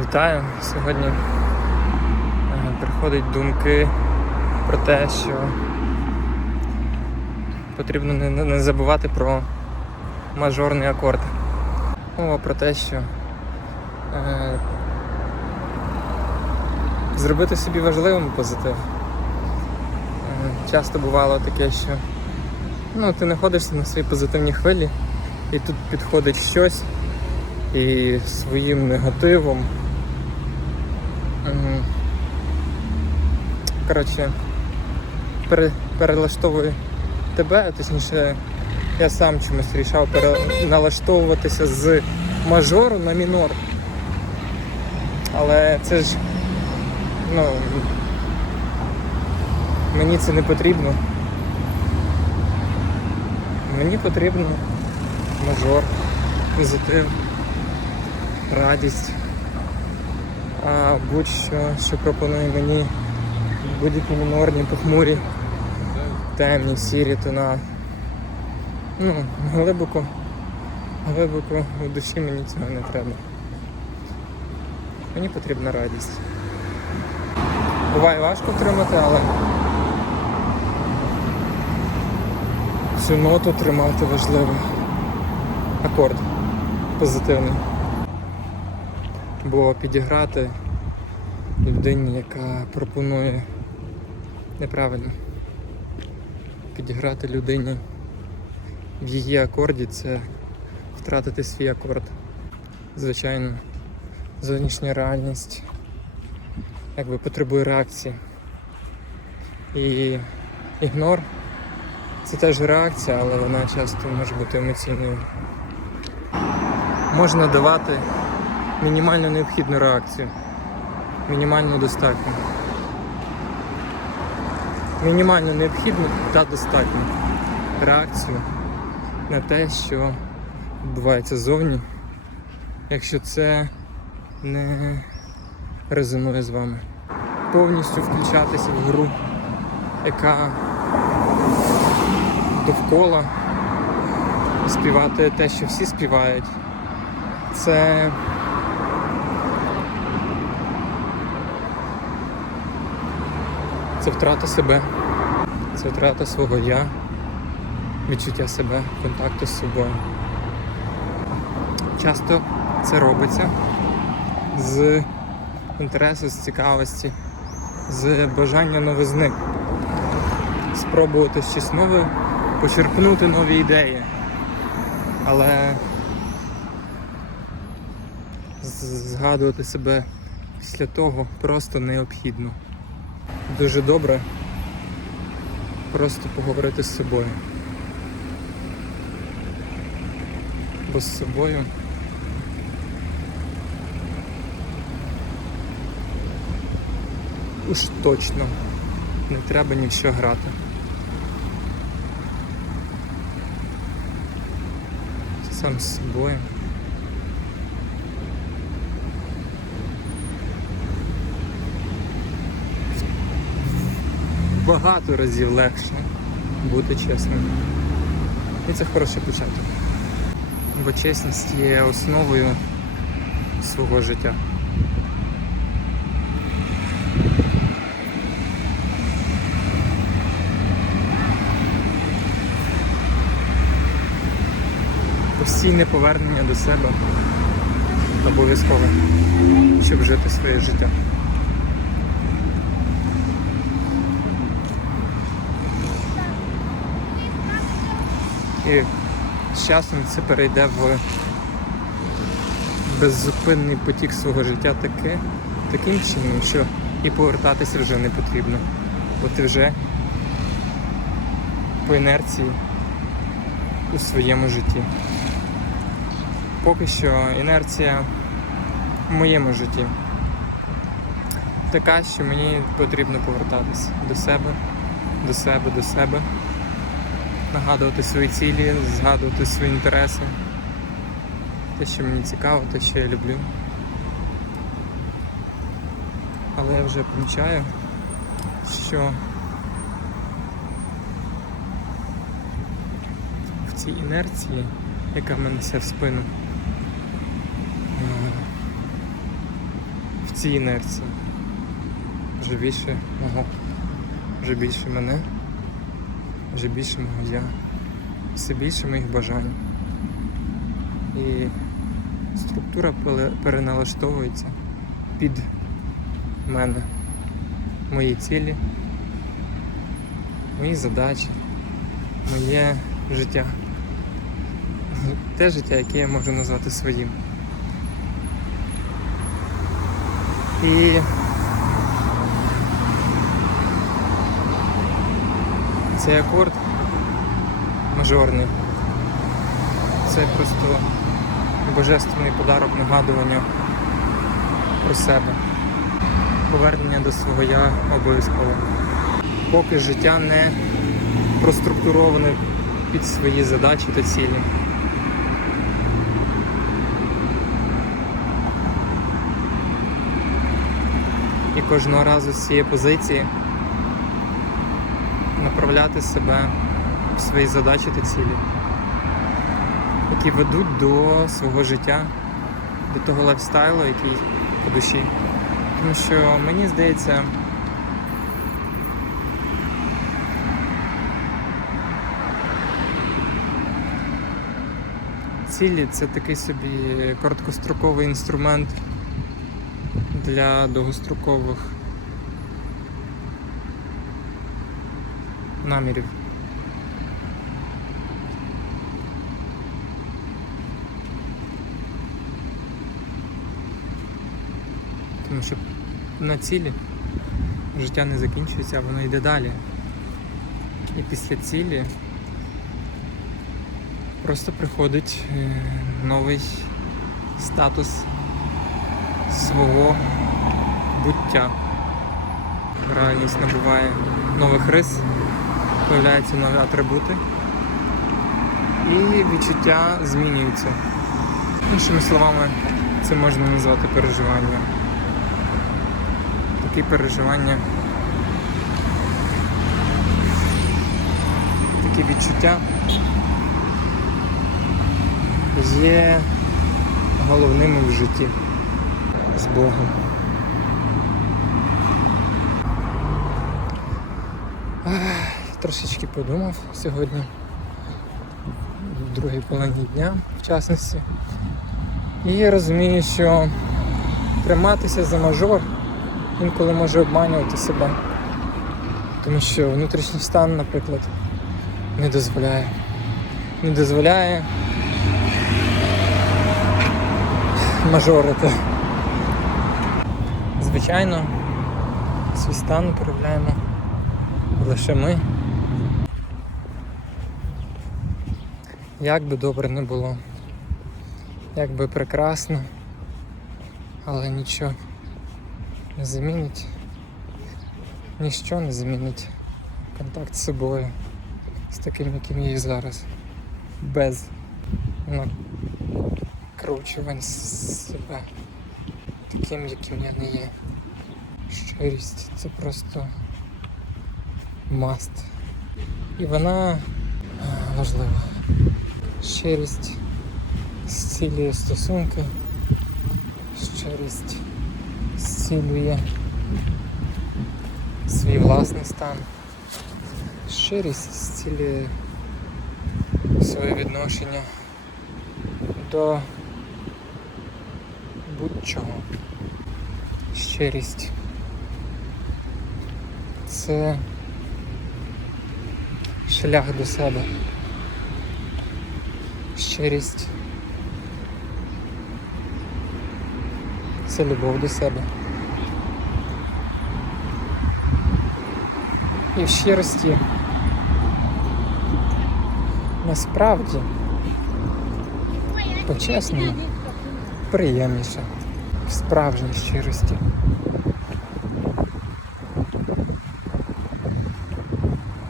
Вітаю! Сьогодні е, приходять думки про те, що потрібно не, забувати про мажорний акорд. Мова про те, що е, зробити собі важливим позитив. Е, часто бувало таке, що ну, ти знаходишся на своїй позитивній хвилі, і тут підходить щось і своїм негативом. Коротше, пере, перелаштовує тебе, а точніше, я сам чомусь рішав переналаштовуватися з мажору на мінор. Але це ж, ну, мені це не потрібно. Мені потрібно мажор, позитив, радість. А будь-що, що пропонує мені будь-які мінорні, похмурі, темні, сірі тона. Ну, глибоко, глибоко у душі мені цього не треба. Мені потрібна радість. Буває важко втримати, але цю ноту тримати важливо. Акорд позитивний. Бо підіграти людині, яка пропонує неправильно. Підіграти людині в її акорді це втратити свій акорд. Звичайно, зовнішня реальність якби потребує реакції. І ігнор це теж реакція, але вона часто може бути емоційною. Можна давати мінімально необхідну реакцію. Мінімально достатньо. Мінімально необхідну та достатню реакцію на те, що відбувається ззовні, якщо це не резонує з вами. Повністю включатися в гру, яка довкола, співати те, що всі співають. Це Це втрата себе, це втрата свого я, відчуття себе, контакту з собою. Часто це робиться з інтересу, з цікавості, з бажання новизни. Спробувати щось нове, почерпнути нові ідеї. Але згадувати себе після того просто необхідно дуже добре просто поговорити з собою. Бо з собою уж точно не треба ні в що грати. Сам з собою. Багато разів легше бути чесним. І це хороший початок. Бо чесність є основою свого життя. Постійне повернення до себе обов'язкове, щоб жити своє життя. І з часом це перейде в беззупинний потік свого життя таки, таким чином, що і повертатися вже не потрібно. Бо ти вже по інерції у своєму житті. Поки що інерція в моєму житті така, що мені потрібно повертатися до себе, до себе, до себе нагадувати свої цілі, згадувати свої інтереси, те, що мені цікаво, те, що я люблю. Але я вже помічаю, що в цій інерції, яка мене несе в спину, е, цій інерції. Вже більше мого, вже більше мене, вже більше мого я, все більше моїх бажань. І структура переналаштовується під мене, мої цілі, мої задачі, моє життя. Те життя, яке я можу назвати своїм. І цей акорд мажорний. Це просто божественний подарок нагадування про себе. Повернення до свого я обов'язково. Поки життя не проструктуроване під свої задачі та цілі. І кожного разу з цієї позиції направляти себе в свої задачі та цілі, які ведуть до свого життя, до того лайфстайлу, який по душі. Тому що мені здається, цілі це такий собі короткостроковий інструмент для довгострокових намірів. Тому що на цілі життя не закінчується, а воно йде далі. І після цілі просто приходить е, новий статус свого буття. Реальність набуває нових рис, з'являються нові атрибути і відчуття змінюються. Іншими словами, це можна назвати переживання. Такі переживання, такі відчуття є головними в житті з Богом. Ах, Трошечки подумав сьогодні, в другій половині дня, в частності. І я розумію, що триматися за мажор інколи може обманювати себе. Тому що внутрішній стан, наприклад, не дозволяє. Не дозволяє мажорити. Звичайно, свій стан управляємо лише ми. Як би добре не було, як би прекрасно, але нічого не замінить, ніщо не замінить контакт з собою, з таким, яким є зараз, без накручувань себе, таким, яким я не є. Щирість це просто маст. І вона важлива. Щирість зцілює стосунки, щирість зцілює свій власний стан. Щирість зцілює своє відношення до будь-чого. Щирість. Це шлях до себе. Щирість. Це любов до себе. І в щирості насправді по-чесному приємніше в справжній щирості.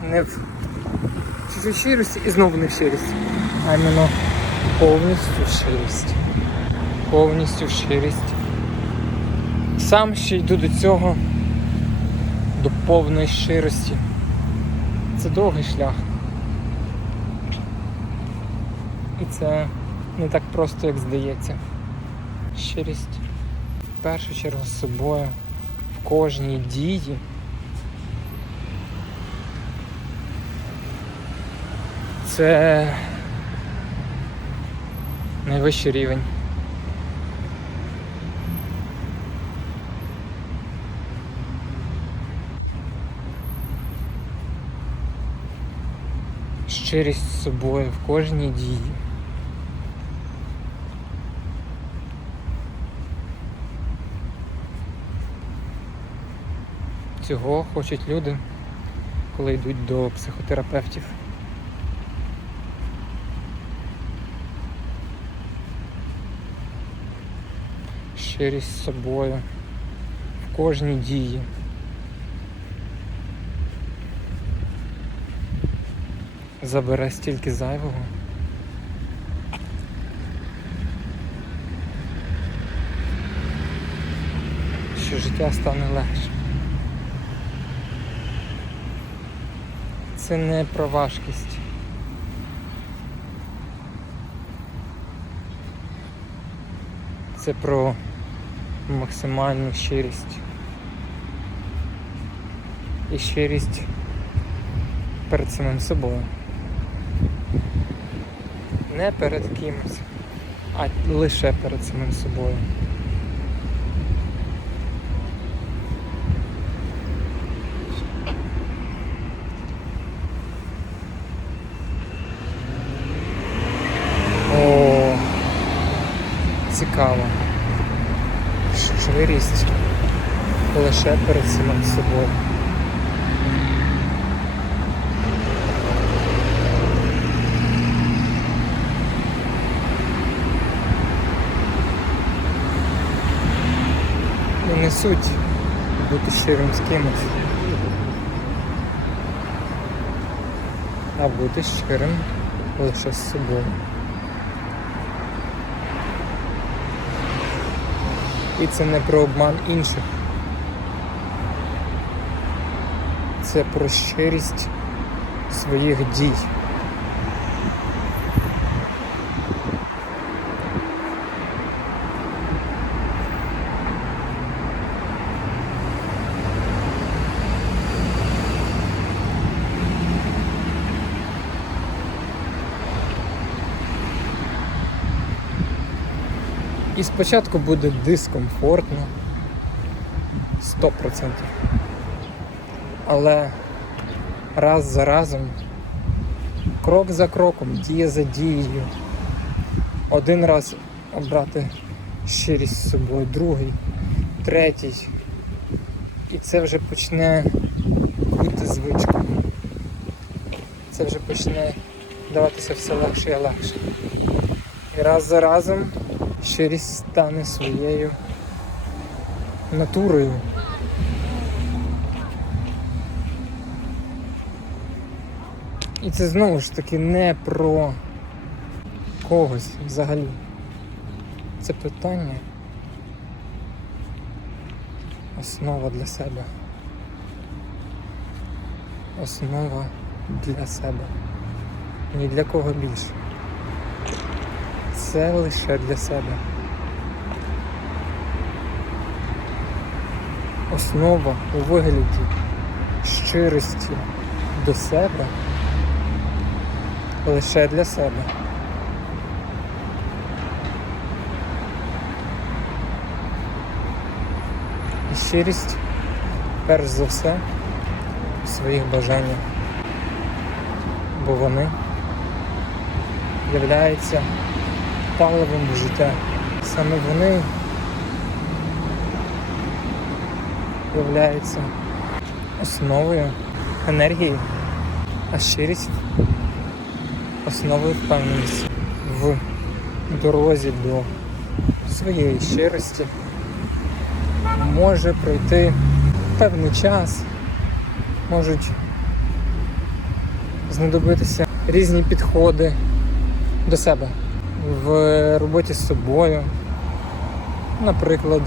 Не в щирості і знову не в щирості, іменно повністю в щирості. Повністю в щирості. Сам ще йду до цього, до повної щирості. Це довгий шлях. І це не так просто, як здається. Щирість в першу чергу з собою в кожній дії. Це найвищий рівень. Щирість з собою в кожній дії. Цього хочуть люди, коли йдуть до психотерапевтів. Щирість з собою в кожній дії. Забере стільки зайвого. Що життя стане легше. Це не про важкість. Це про максимальну щирість. І щирість перед самим собою. Не перед кимось, а лише перед самим собою. О, цікаво. Щирість лише перед самим собою. І не суть бути щирим з кимось. А бути щирим лише з собою. І це не про обман інших. Це про щирість своїх дій. І спочатку буде дискомфортно 100%. Але раз за разом, крок за кроком, дія за дією, один раз обрати щирість з собою, другий, третій. І це вже почне бути звичкою. Це вже почне даватися все легше і легше. І раз за разом щирість стане своєю натурою. І це знову ж таки не про когось взагалі. Це питання основа для себе. Основа для себе. Ні для кого більше. Це лише для себе. Основа у вигляді щирості до себе лише для себе. І щирість перш за все в своїх бажаннях, бо вони являються паливом життя. Саме вони являються основою енергії, а щирість основою впевненості в дорозі до своєї щирості може пройти певний час, можуть знадобитися різні підходи до себе в роботі з собою. Наприклад,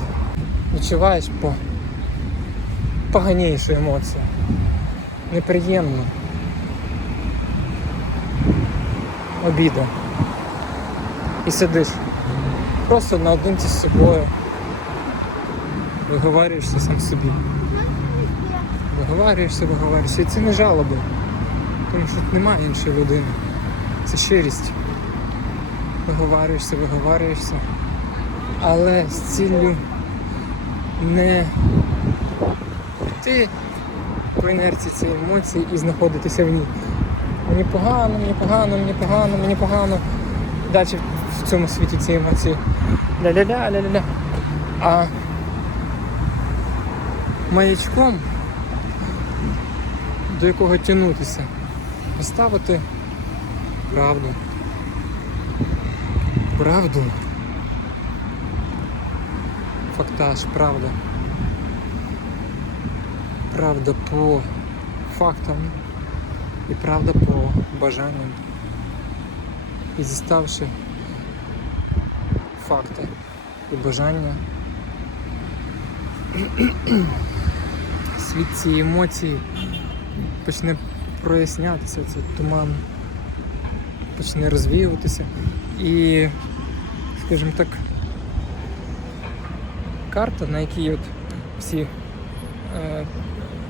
відчуваєш по поганішу емоцію. Неприємно. Обіда. І сидиш просто наодинці з собою. Виговарюєшся сам собі. Виговарюєшся, виговарюєшся. І це не жалоби. Тому що тут немає іншої людини. Це щирість. Виговарюєшся, виговарюєшся. Але з ціллю не йти по інерції цієї емоції і знаходитися в ній. Мені погано, мені погано, мені погано, мені погано. Далі в цьому світі ці емоції. Ля-ля-ля, ля-ля-ля. А маячком, до якого тягнутися, поставити правду. Правду. Фактаж, правда. Правда по фактам і правда по бажанням. І зіставши факти і бажання, світ цієї емоції почне прояснятися, це туман почне розвіюватися і, скажімо так, карта, на якій от всі е,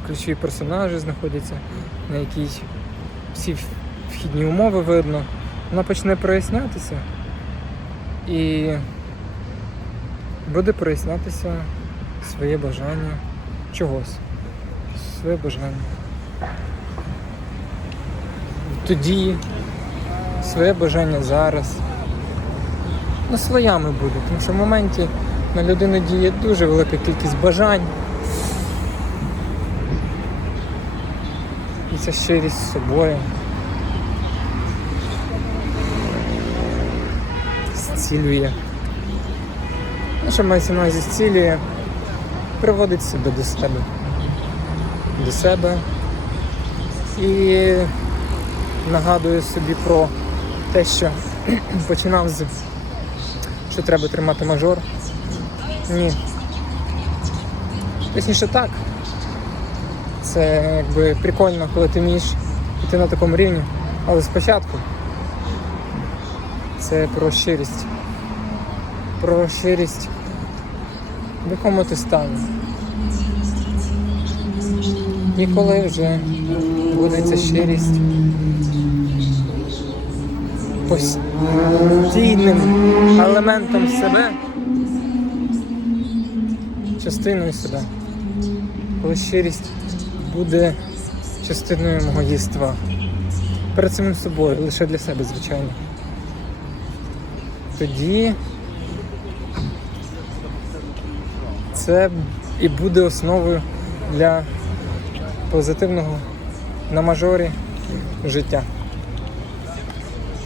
ключові персонажі знаходяться, на якій всі вхідні умови видно, вона почне прояснятися і буде прояснятися своє бажання чогось, своє бажання. Тоді своє бажання зараз. Ну, своями буде, тому що в моменті на людину діє дуже велика кількість бажань. Ця щирість з собою. Зцілює. Ну, що мається на увазі зцілює, приводить себе до себе. До себе і нагадує собі про те, що починав з що треба тримати мажор. Ні. Точніше так. Це якби прикольно, коли ти вмієш йти на такому рівні. Але спочатку це про щирість. Про щирість, в якому ти стані. І коли вже буде ця щирість постійним елементом себе, частиною себе. Коли щирість буде частиною мого єства. Перед самим собою, лише для себе, звичайно. Тоді це і буде основою для позитивного на мажорі життя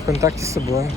в контакті з собою.